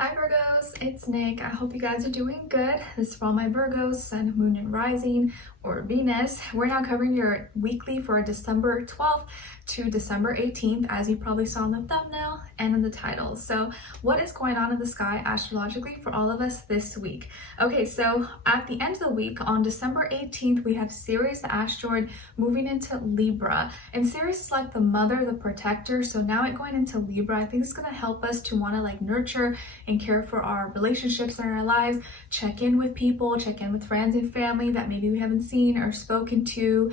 Hi Virgos, it's Nick. I hope you guys are doing good. This is for all my Virgos, Sun, Moon, and Rising, or Venus. We're now covering your weekly for December 12th to December 18th, as you probably saw in the thumbnail and in the title. So what is going on in the sky astrologically for all of us this week? Okay, so at the end of the week, on December 18th, we have Ceres, the asteroid, moving into Libra. And Ceres is like the mother, the protector. So now it going into Libra, I think it's going to help us to want to nurture and care for our relationships in our lives, check in with people, check in with friends and family that maybe we haven't seen or spoken to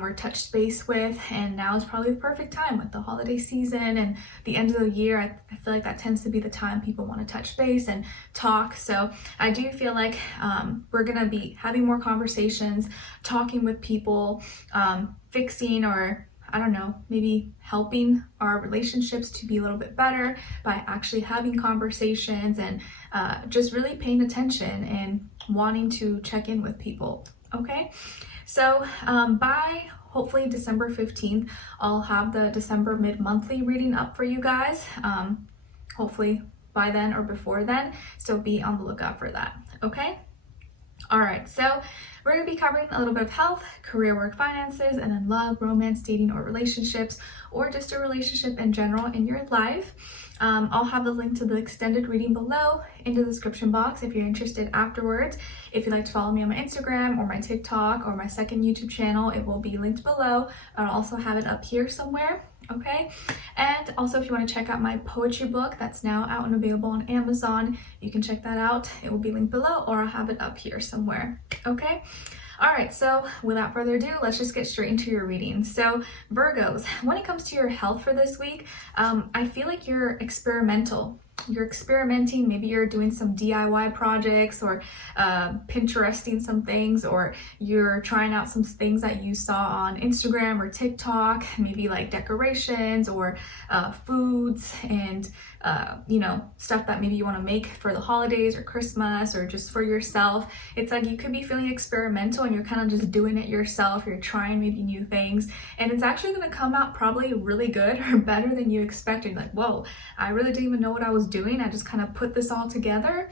or touched base with. And now is probably the perfect time with the holiday season and the end of the year. I feel like that tends to be the time people want to touch base and talk. So I do feel like we're going to be having more conversations, talking with people, fixing or I don't know, maybe helping our relationships to be a little bit better by actually having conversations and just really paying attention and wanting to check in with people. Okay, so by hopefully December 15th, I'll have the December mid-monthly reading up for you guys. Hopefully by then or before then, so be on the lookout for that. Okay. All right, so we're going to be covering a little bit of health, career, work, finances, and then love, romance, dating, or relationships, or just a relationship in general in your life. I'll have the link to the extended reading below in the description box if you're interested afterwards. If you'd like to follow me on my Instagram or my TikTok or my second YouTube channel, it will be linked below. I'll also have it up here somewhere. Okay, and also if you want to check out my poetry book that's now out and available on Amazon, you can check that out. It will be linked below or I'll have it up here somewhere. Okay, all right, so without further ado, let's just get straight into your reading. So Virgos, when it comes to your health for this week, I feel like you're experimental. You're experimenting, maybe you're doing some DIY projects or Pinteresting some things, or you're trying out some things that you saw on Instagram or TikTok, maybe like decorations or foods and stuff that maybe you want to make for the holidays or Christmas or just for yourself. It's like you could be feeling experimental and you're kind of just doing it yourself. You're trying maybe new things and it's actually going to come out probably really good or better than you expected. Like, whoa, I really didn't even know what I was doing. I just kind of put this all together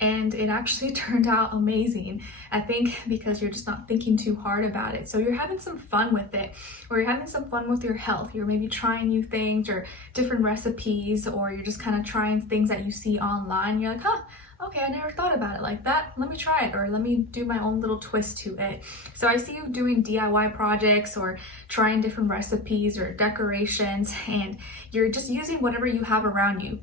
and it actually turned out amazing. I think because you're just not thinking too hard about it. So you're having some fun with it, or you're having some fun with your health. You're maybe trying new things or different recipes, or you're just kind of trying things that you see online. You're like, huh, okay, I never thought about it like that. Let me try it, or let me do my own little twist to it. So I see you doing DIY projects or trying different recipes or decorations, and you're just using whatever you have around you,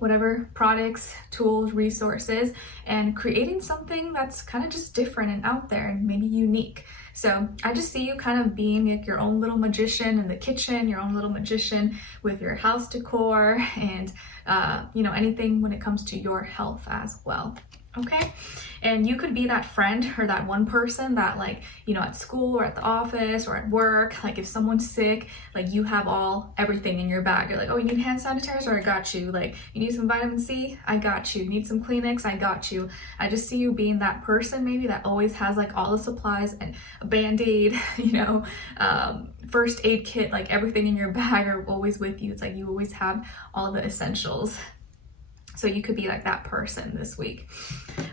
whatever products, tools, resources, and creating something that's kind of just different and out there and maybe unique. So I just see you kind of being like your own little magician in the kitchen, your own little magician with your house decor and anything when it comes to your health as well. Okay, and you could be that friend or that one person that at school or at the office or at work, like if someone's sick, like you have everything in your bag. You're like, oh, you need hand sanitizer? I got you. Like, you need some vitamin C? I got you. You need some Kleenex? I got you. I just see you being that person maybe that always has all the supplies and a Band-Aid, first aid kit, like everything in your bag are always with you. It's like you always have all the essentials. So you could be like that person this week.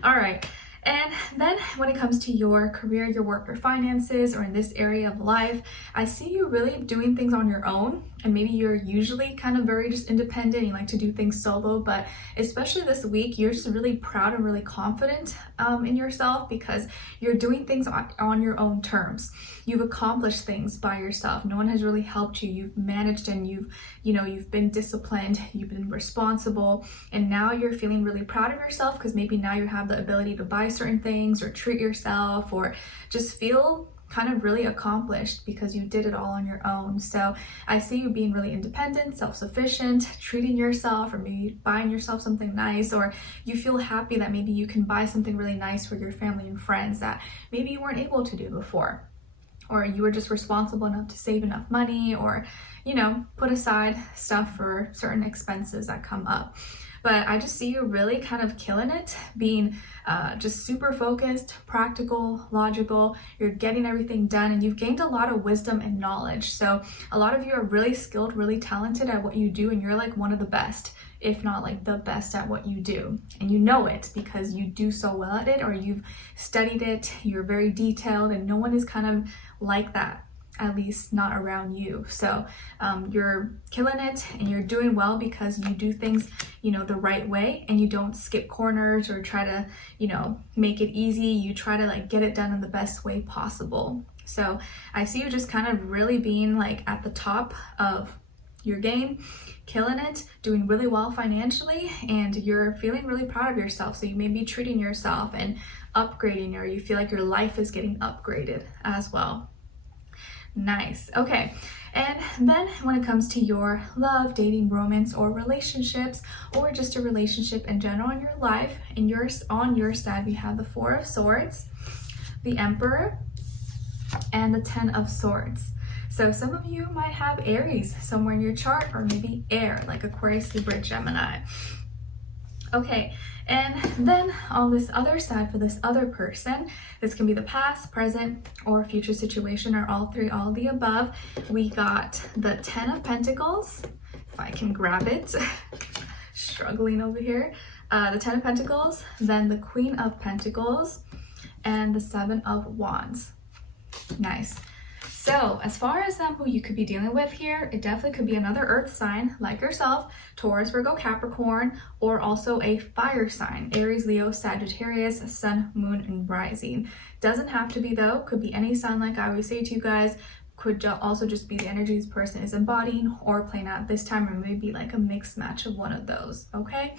All right. And then when it comes to your career, your work, or finances, or in this area of life, I see you really doing things on your own. And maybe you're usually kind of very just independent. You like to do things solo, but especially this week, you're just really proud and really confident in yourself because you're doing things on your own terms. You've accomplished things by yourself. No one has really helped you. You've managed and you've been disciplined, you've been responsible, and now you're feeling really proud of yourself because maybe now you have the ability to buy certain things or treat yourself or just feel kind of really accomplished because you did it all on your own. So I see you being really independent, self-sufficient, treating yourself, or maybe buying yourself something nice, or you feel happy that maybe you can buy something really nice for your family and friends that maybe you weren't able to do before, or you were just responsible enough to save enough money or put aside stuff for certain expenses that come up. But I just see you really kind of killing it, being just super focused, practical, logical. You're getting everything done and you've gained a lot of wisdom and knowledge. So a lot of you are really skilled, really talented at what you do, and you're like one of the best. if not like the best at what you do. And you know it because you do so well at it, or you've studied it, you're very detailed, and no one is kind of like that, at least not around you. So you're killing it and you're doing well because you do things, you know, the right way, and you don't skip corners or try to, you know, make it easy. You try to like get it done in the best way possible. So I see you just kind of really being like at the top of your game, killing it, doing really well financially, and you're feeling really proud of yourself. So you may be treating yourself and upgrading, or you feel like your life is getting upgraded as well. Nice. Okay. And then when it comes to your love, dating, romance, or relationships, or just a relationship in general in your life, and on your side, we have the Four of Swords, the Emperor, and the Ten of Swords. So some of you might have Aries somewhere in your chart, or maybe air, like Aquarius, Libra, Gemini. Okay, and then on this other side, for this other person, this can be the past, present, or future situation, or all three, all of the above. We got the Ten of Pentacles, if I can grab it, struggling over here. The Ten of Pentacles, then the Queen of Pentacles, and the Seven of Wands. Nice. So as far as who you could be dealing with here, it definitely could be another earth sign like yourself, Taurus, Virgo, Capricorn, or also a fire sign, Aries, Leo, Sagittarius, Sun, Moon, and Rising. Doesn't have to be though, could be any sign like I always say to you guys, could also just be the energy this person is embodying or playing out this time, or maybe like a mixed match of one of those, okay?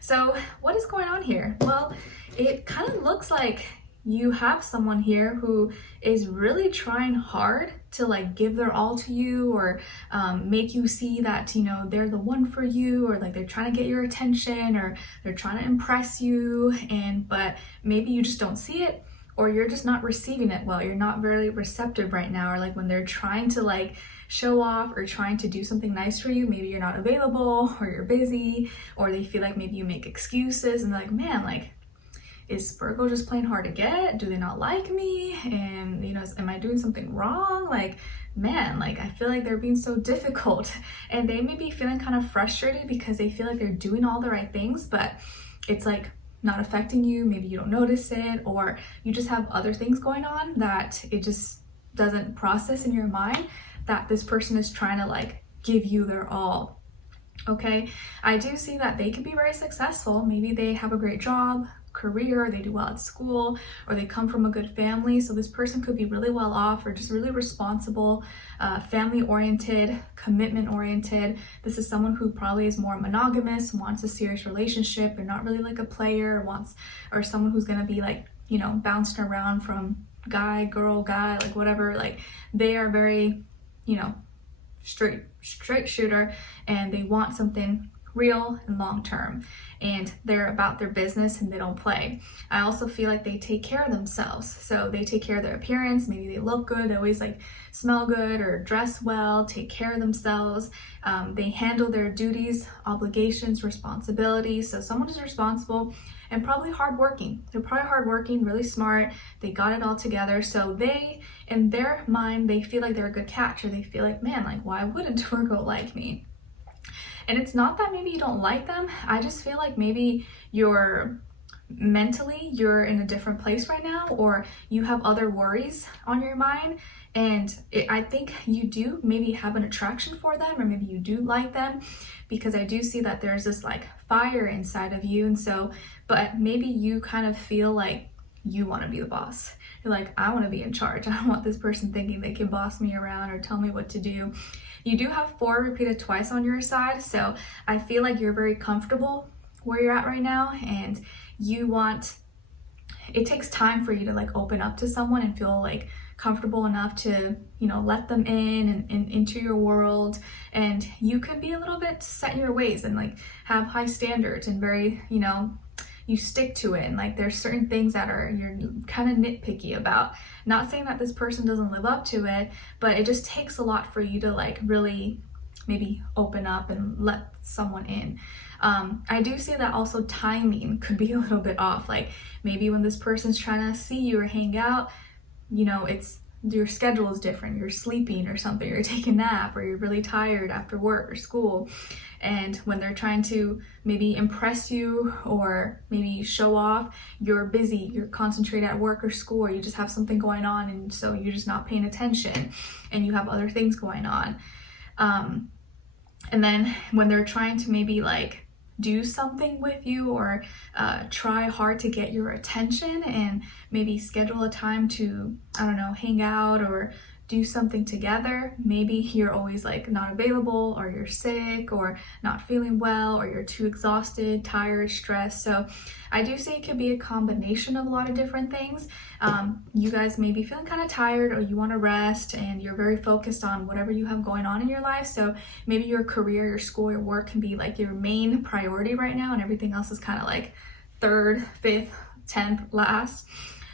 So what is going on here? Well, it kind of looks like you have someone here who is really trying hard to like give their all to you, or make you see that, you know, they're the one for you, or like they're trying to get your attention, or they're trying to impress you, but maybe you just don't see it, or you're just not receiving it well. You're not very receptive right now, or like when they're trying to like show off or trying to do something nice for you, maybe you're not available, or you're busy, or they feel like maybe you make excuses, and they're like, man, like, is Virgo just playing hard to get? Do they not like me? And, you know, am I doing something wrong? Like, man, like, I feel like they're being so difficult. And they may be feeling kind of frustrated because they feel like they're doing all the right things, but it's like not affecting you. Maybe you don't notice it, or you just have other things going on that it just doesn't process in your mind that this person is trying to like give you their all. Okay, I do see that they could be very successful. Maybe they have a great job, career, they do well at school, or they come from a good family. So this person could be really well off, or just really responsible, family oriented, commitment oriented. This is someone who probably is more monogamous, wants a serious relationship. They're not really like a player, or someone who's gonna be like, you know, bouncing around from guy, girl, guy, like whatever. Like they are very, you know, straight shooter, and they want something real and long term, and they're about their business and they don't play. I also feel like they take care of themselves, so they take care of their appearance. Maybe they look good, they always like smell good or dress well, take care of themselves. They handle their duties, obligations, responsibilities. So someone is responsible and probably hardworking. They're probably hardworking, really smart, they got it all together. So they, in their mind, they feel like they're a good catch, or they feel like, man, like why wouldn't Virgo like me? And it's not that maybe you don't like them. I just feel like maybe you're mentally, you're in a different place right now, or you have other worries on your mind. And I think you do maybe have an attraction for them, or maybe you do like them, because I do see that there's this like fire inside of you. And so, but maybe you kind of feel like you want to be the boss. You're like, I want to be in charge. I don't want this person thinking they can boss me around or tell me what to do. You do have 4 repeated twice on your side, so I feel like you're very comfortable where you're at right now, and it takes time for you to like open up to someone and feel like comfortable enough to, you know, let them in and into your world. And you could be a little bit set in your ways and like have high standards and very, you know, you stick to it, and like there's certain things that you're kind of nitpicky about. Not saying that this person doesn't live up to it, but it just takes a lot for you to like really maybe open up and let someone in. I do see that also timing could be a little bit off. Like maybe when this person's trying to see you or hang out, you know, it's your schedule is different, you're sleeping or something, you're taking a nap, or you're really tired after work or school. And when they're trying to maybe impress you or maybe show off, you're busy, you're concentrated at work or school, or you just have something going on, and so you're just not paying attention and you have other things going on. And then when they're trying to maybe like do something with you, or try hard to get your attention and maybe schedule a time to, I don't know, hang out or do something together, maybe you're always like not available, or you're sick, or not feeling well, or you're too exhausted, tired, stressed. So I do say it could be a combination of a lot of different things. You guys may be feeling kind of tired, or you want to rest, and you're very focused on whatever you have going on in your life. So maybe your career, your school, your work can be like your main priority right now, and everything else is kind of like third, fifth, 10th last.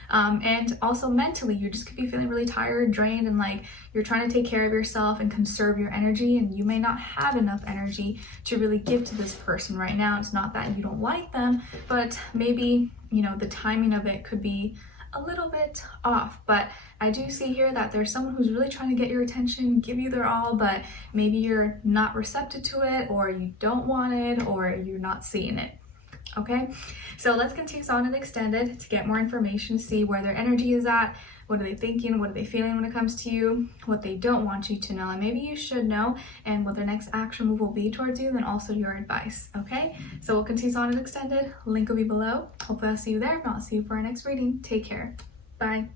And also mentally, you just could be feeling really tired, drained, and like you're trying to take care of yourself and conserve your energy, and you may not have enough energy to really give to this person right now. It's not that you don't like them, but maybe, you know, the timing of it could be a little bit off. But I do see here that there's someone who's really trying to get your attention, give you their all, but maybe you're not receptive to it, or you don't want it, or you're not seeing it. Okay, so let's continue on and extended to get more information, see where their energy is at, what are they thinking, what are they feeling when it comes to you, what they don't want you to know, and maybe you should know, and what their next action move will be towards you, then also your advice. Okay, so we'll continue on and extended. Link will be below. Hopefully I'll see you there. If not, I'll see you for our next reading. Take care. Bye.